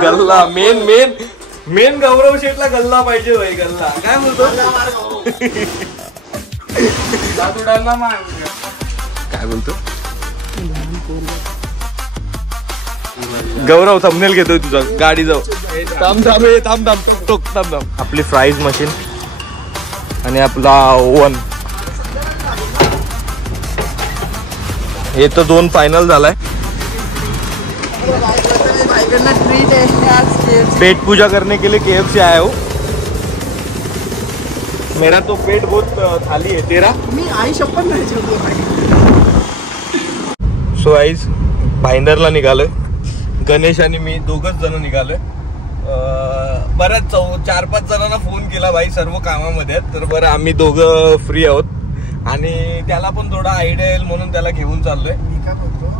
गल्ला मेन गौरव शेठला गल्ला पाहिजे भाई. गल्ला काय बोलतो काय बोलतो गौरव थंबनेल घेतोय तुझा. गाडी जाऊ थांब. आपली फ्राईज मशीन आणि आपला ओव्हन हे तर 2 फायनल झालाय. पेट पूजा करने के लिए KFC आया हूँ. मेरा तो पेट बहुत खाली है. तेरा मी आई शपथ नाही. सो आईज भाईंदरला निघालोय. गणेश आणि मी दोघच जण निघालोय. बऱ्याच 4-5 जणांना फोन केला भाई, सर्व कामामध्ये आहेत. तर बरं आम्ही दोघं फ्री आहोत आणि त्याला पण थोडा आयडिया येईल म्हणून त्याला घेऊन चाललोय.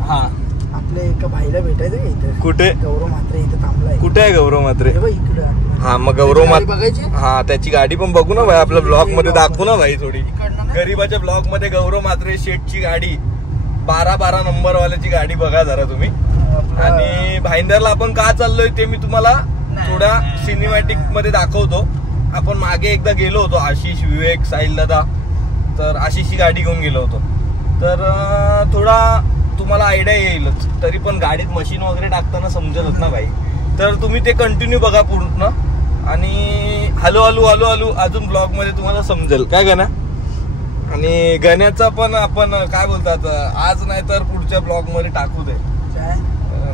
हा आपल्या एका भाईला भेटायचं का इथे. कुठे? गौरव म्हात्रे इथे थांबलाय. कुठे आहे गौरव म्हात्रे? इकडं. हा मग गौरव म्हात्रे. हा त्याची गाडी पण बघू ना भाई, आपल्या ब्लॉग मध्ये दाखवू ना भाई. थोडी गरीबाच्या ब्लॉग मध्ये गौरव म्हात्रे शेठची गाडी 12 नंबर वाल्याची गाडी बघा जरा तुम्ही. आणि भाईंदरला आपण का चाललोय ते मी तुम्हाला थोड्या सिनेमॅटिक मध्ये दाखवतो. आपण मागे एकदा गेलो होतो, आशिष, विवेक, साहिल दादा. तर आशिषची गाडी घेऊन गेलो होतो. तर थोडा तुम्हाला आयडिया येईलच. तरी पण गाडीत मशीन वगैरे टाकताना समजेलच ना भाई. तर तुम्ही ते कंटिन्यू बघा पूर्ण आणि हळू अजून ब्लॉग मध्ये तुम्हाला समजेल काय का ना. आणि गण्याचा पण आपण काय बोलतात आज नाही तर पुढच्या ब्लॉग मध्ये टाकू दे.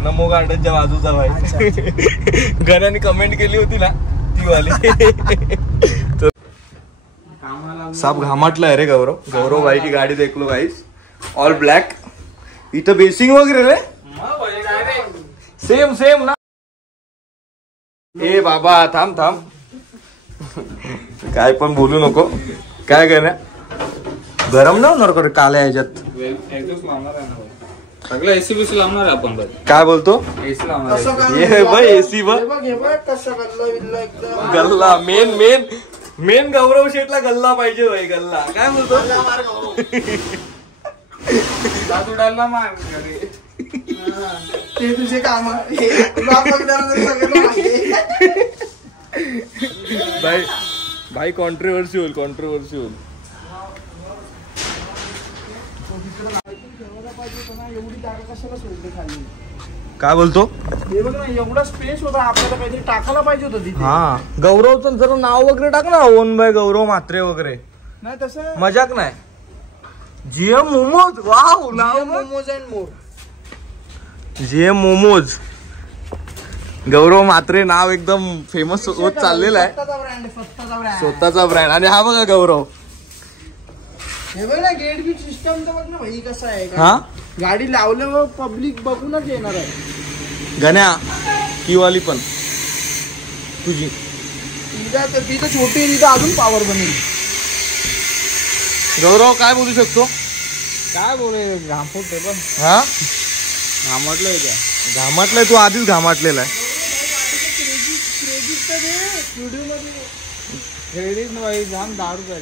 नमो गार्डनच्या बाजूचा भाई. गण्याने कमेंट केली होती ना ती वाली. तर साप घामाटलाय रे गौरव भाई की गाडी देखलो गाईस. All black. इथं बेसिंग वगैरे रे सेम ना. ए बाबा थांब काय पण बोलू नको. काय करण्या गरम ना होणार का काल्या ह्याच्यात. सगळं एसी बीसी लावणार आपण. काय बोलतो एसी लावणार. ये बाय एसी बघ. गल्ला मेन गौरव शेठला गल्ला पाहिजे भाई. गल्ला काय बोलतो ते तुझे काम भाई कॉन्ट्रोवर्सी होईल. एवढी जागा कशाला सोडली खाली. काय बोलतो हे बघ ना एवढा स्पेस होता, आपल्याला काहीतरी टाकायला पाहिजे होतं तिथे. हा गौरवचं जरा नाव वगैरे टाक ना. ओन बाय गौरव म्हात्रे वगैरे. नाही तसं मजाक नाही. GM momos. वाव नाव momos and more. GM momos. Gaurav Mhatre नाव एकदम फेमस होत चाललेलं आहे. स्वतःचा ब्रँड. आणि हा बघा गौरव. हे बघ ना गेट बी सिस्टमचं बघ ना भाई कसं आहे. हा गाडी लावल्यावर पब्लिक बघूनच येणार आहे. गण्या ही वाली पण तुझी. तिथं छोटी तिथं अजून पॉवर बनेल. गौरव काय बोलू शकतो? काय बोले घामफुटते पण. हा घामटलंय त्या. घामाटलाय तू आधीच घामाटलेला आहे. क्रेडिट भाई जाम 10 रुपये.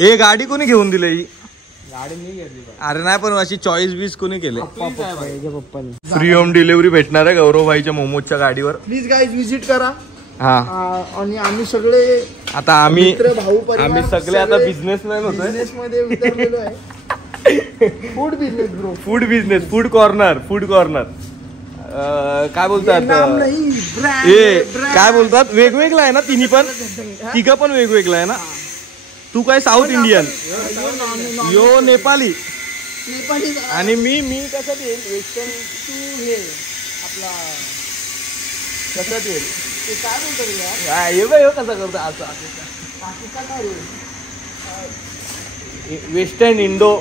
हे गाडी कोणी घेऊन दिली ही? गाडी मी घेतली. अरे नाही पण अशी चॉईस बीस कोणी केले? पप्पानी. फ्री होम डिलिव्हरी भेटणार आहे गौरव भाईच्या मोमोजच्या गाडीवर. प्लीज गाईज विजिट करा. हा आणि आम्ही सगळे आता आम्ही सगळे आता बिझनेसमॅन होतोय. बिझनेस मध्ये उतरलेलो आहे. Food business bro. Food corner. काय बोलतात काय बोलतात वेगवेगळा आहे ना तिन्ही पण. तिघं पण वेगवेगळं आहे ना. तू काय साऊथ इंडियन, यो नेपाली आणि मी कशात येईल वेस्टर्न. तू हे आपला कशात येईल ते काय बोलतो यार. हे बघ कसा करतो असं वेस्टर्न इंडो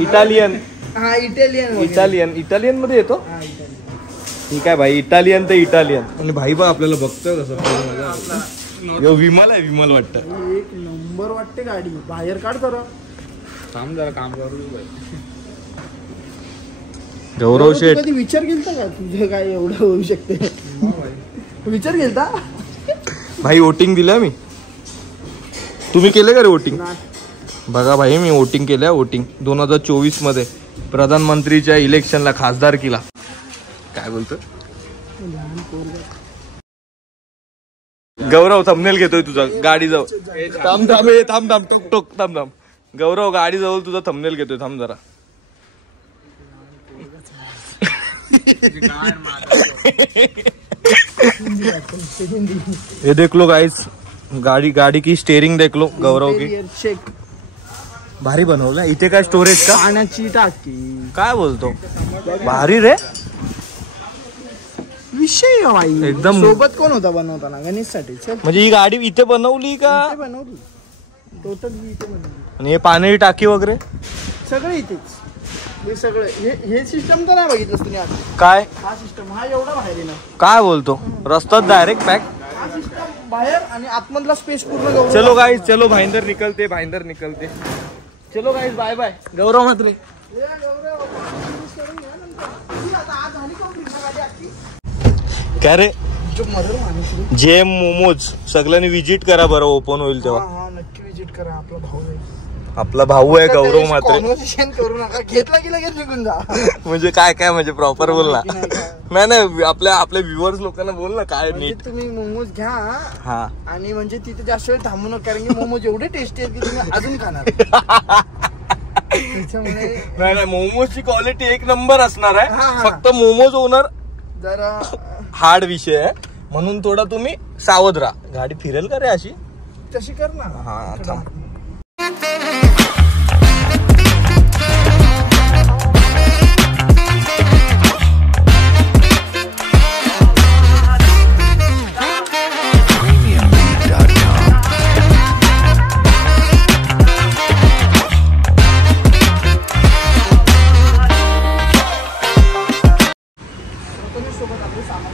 इटालियन. हा इटालियन मध्ये येतो. ठीक आहे भाई. इटालियन तर इटालियन. आणि भाई बा आपल्याला बघतोय कसं. यो विमल वाटतं. एक नंबर वाटते गाडी. बाहेर काढ करा. थांब जरा काम करू. गौरव शेठ कधी विचार केलता का तुझं काय एवढं होऊ शकते? विचार केलता भाई. वोटिंग दिलं मी. तुम्ही केलं का रे वोटिंग? बघा भाई मी वोटिंग केलं. 2024 मध्ये प्रधानमंत्रीच्या इलेक्शनला खासदारकीला. काय बोलतो गौरव थंबनेल घेतोय तुझा गाडी जवळ थांब थांब थांब थांब टोक टोक थांब थांब गौरव गाडी जवळ तुझा थंबनेल घेतोय थांब जरा ये देख लो गाइस गाडी की स्टेरिंग देख लो गौरव की चेक भारी बनवलं इथे काय स्टोरेज का पाण्याची टाकी काय बोलतो भारी रे विषय भाई एकदम सोबत कोण होता बनवताना गणेश साठी म्हणजे ही गाडी इथे बनवली का बनवली टोटल इथे बनवली आणि हे पाण्याची टाकी वगैरे सगळं इथेच हे सगळं हे सिस्टम तर नाही बघितलं तुम्ही आता काय हा सिस्टम हा एवढा बाहेर आहे ना काय बोलतो रस्ता डायरेक्ट पॅक हा सिस्टम बाहेर आणि आतमधला स्पेस पूर्ण गौरव चलो गाइस चलो भाईंदर निकलते चलो गाइस बाय बाय गौरव मात्रे काय रे जेम मोमोज सगळ्यांनी विजिट करा बरं ओपन होईल तेव्हा नक्की विजिट करा आपला भाऊ आहे गौरव मात्रे कॉन्व्हर्सेशन करू नका घेतला की लगेच निघून जा म्हणजे काय म्हणजे प्रॉपर बोल ना नाही आपल्या व्ह्युअर्स लोकांना बोल ना काय नीट तुम्ही मोमोज घ्या हा आणि म्हणजे तिथे जास्त वेळ थांबू नका कारण की मोमोज एवढे टेस्टी आहेत की तुम्ही अजून खाणार त्याच्यामुळे नाही मोमोजची क्वालिटी एक नंबर असणार आहे हा. फक्त मोमोज ओनर जरा हार्ड विषय आहे म्हणून थोडा तुम्ही सावध राहा गाडी फिरेल का रे अशी तशी कर ना हा थांब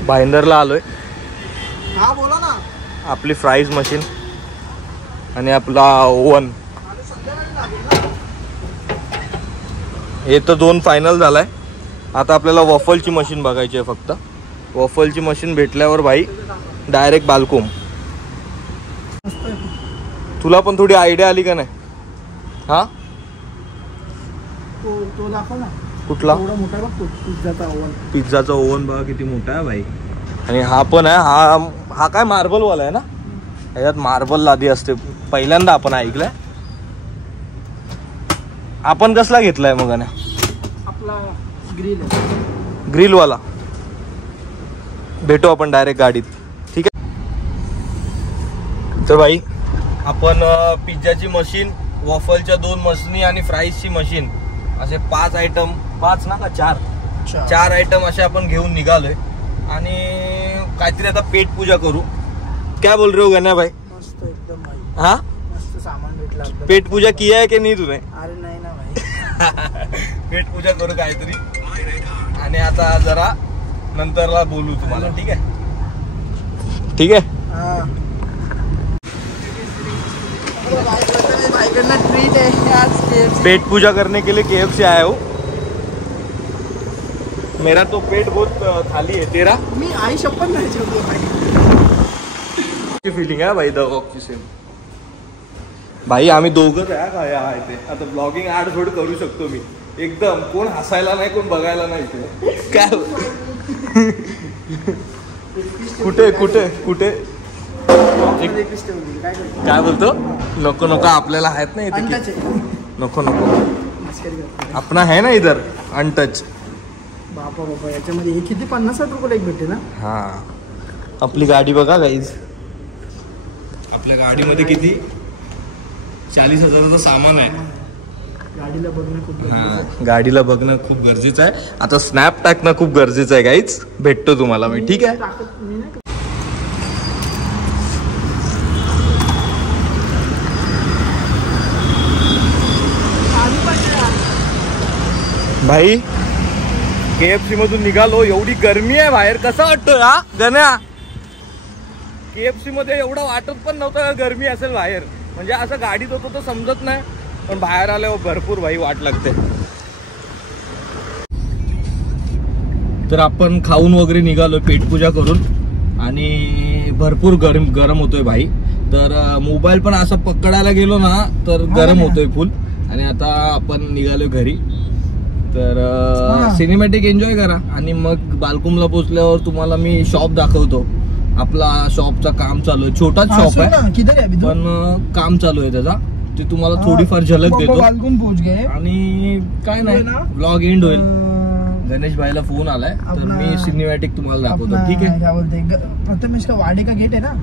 भाईंदरला आलोय हा बोला ना आपली फ्राईज मशीन आणि आपला ओव्हन हे तर 2 फायनल झालाय आता आपल्याला वॉफलची मशीन बघायची आहे फक्त वॉफलची मशीन भेटल्यावर भाई डायरेक्ट बालकोम तुला पण थोडी आयडिया आली का नाही हा तो दाखव ना कुठला एवढा मोठा बघ पिझ्झाचा ओव्हन पिझ्झाचा ओव्हन बघा किती मोठा आहे भाई आणि हा पण आहे हा काय मार्बल वाला आहे ना याच्यात मार्बल लादी असते पहिल्यांदा आपण ऐकलंय आपण कसला घेतलाय मग आपला ग्रिल वाला भेटू आपण डायरेक्ट गाडीत ठीक आहे तर भाई आपण पिझ्झाची मशीन वॉफलच्या 2 मशीनी आणि फ्राईजची मशीन असे 5 आयटम 5 ना का 4 आयटम असे आपण घेऊन निघालोय आणि काहीतरी आता पेट पूजा करू क्या बोल रहे हो गण्या भाई मस्त एकदम भाई हाँ मस्त सामान भेटला पेट पूजा किया है की नहीं तूने अरे नाही ना भाई पेट पूजा करू काहीतरी आणि आता जरा नंतरला बोलू तुम्हाला ठीक आहे भाईकडनं ट्रीट आहे आज पेट पूजा करने के लिए KFC आया हूँ मेरा तो पेट बहुत खाली है तेरा मी आई शपथ नाही जेवलो भाई फीलिंग आहे भाई दवाची सेम भाई आम्ही दोघंच आहे काय आहे ते आता ब्लॉगिंग ऍड थोडी करू शकतो मी एकदम कोण हसायला नाही कोण बघायला नाही ते काय कुठे काय बोलतो नको आपल्याला आहेत ना इथे नको आपण आहे ना इधर अनटच बापा याच्यामध्ये हे किती 50-60 रुपये एक भेटते ना हा आपली गाडी बघा गाईज आपल्या गाडीमध्ये किती 40,000चं सामान आहे गाडीला बघणं खूप गरजेचं आहे आता स्नॅप टाकणं खूप गरजेचं आहे गाईज भेटतो तुम्हाला मी ठीक आहे भाई KFC मधून निघालो एवढी गरमी आहे बाहेर कसा वाटतोय हा गण्या KFC मध्ये एवढं वाटत पण नव्हतं का गरमी असेल बाहेर म्हणजे असं गाडीत होतो तर समजत नाही पण बाहेर आल्यावर भरपूर भाई वाट लागते तर आपण खाऊन वगैरे निघालो पेटपूजा करून आणि भरपूर गरम होतोय भाई तर मोबाईल पण असं पकडायला गेलो ना तर गरम होतोय फुल आणि आता आपण निघालो घरी तर सिनेमॅटिक एन्जॉय करा आणि मग बालकुमला पोहोचल्यावर तुम्हाला मी शॉप दाखवतो. आपला शॉपचा काम चालू आहे, छोटाच शॉप आहे पण काम चालू आहे त्याचा, ते तुम्हाला थोडीफार झलक देतो. आणि काय नाही ब्लॉग एंड होईल. गणेश भाईला फोन आलाय तर मी सिनेमॅटिक तुम्हाला दाखवतो. ठीक आहे. क्या बोलते प्रथमेश का वाडे का गेट है ना.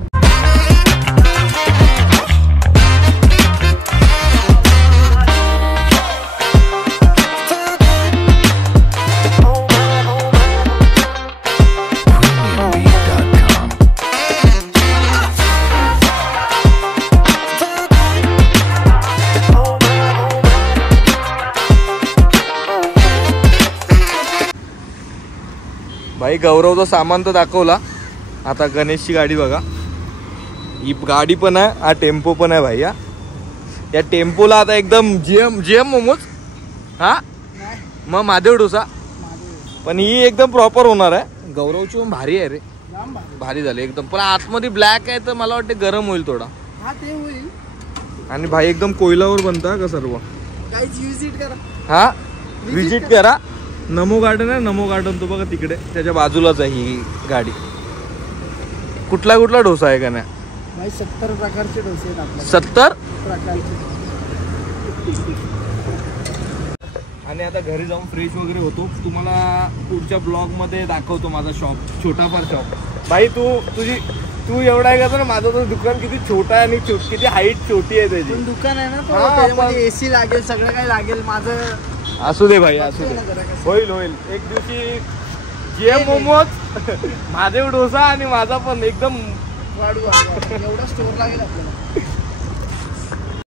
भाई गौरवचा सामान तर दाखवला, आता गणेशची गाडी बघा. ही गाडी पण आहे, हा टेम्पो पण आहे भाई. या टेम्पोला आता एकदम जीएम मोमोज हा मग महादेव डोसा, पण ही एकदम प्रॉपर होणार आहे. गौरवची पण भारी आहे रे, भारी झाली एकदम. पण आतमध्ये ब्लॅक आहे तर मला वाटतं गरम होईल थोडा. आणि भाई एकदम कोयलावर बनता का सर्व. हा विजिट करा. नमो गार्डन आहे, नमो गार्डन तो बघा तिकडे, त्याच्या बाजूलाच आहे ही गाडी. कुठला कुठला डोसा आहे का नाही? 70 प्रकारचे डोसे आहेत आपल्याकडे. 70 प्रकारचे. आणि आता घरी जाऊन फ्रेश वगैरे होतो. तुम्हाला पुढच्या ब्लॉग मध्ये दाखवतो माझा शॉप, छोटाफार शॉप. भाई तू एवढा आहे का, तर माझं तर दुकान किती छोटा आहे आणि किती हाईट छोटी आहे त्याची. दुकान आहे ना, एसी लागेल, सगळं काही लागेल. माझं असू दे भाई, असू दे, होईल होईल. एक दिवशी जीएम मोमोज, महादेव डोसा आणि माझा पण एकदम वाढू एवढा स्टोर लागेल आपल्याला.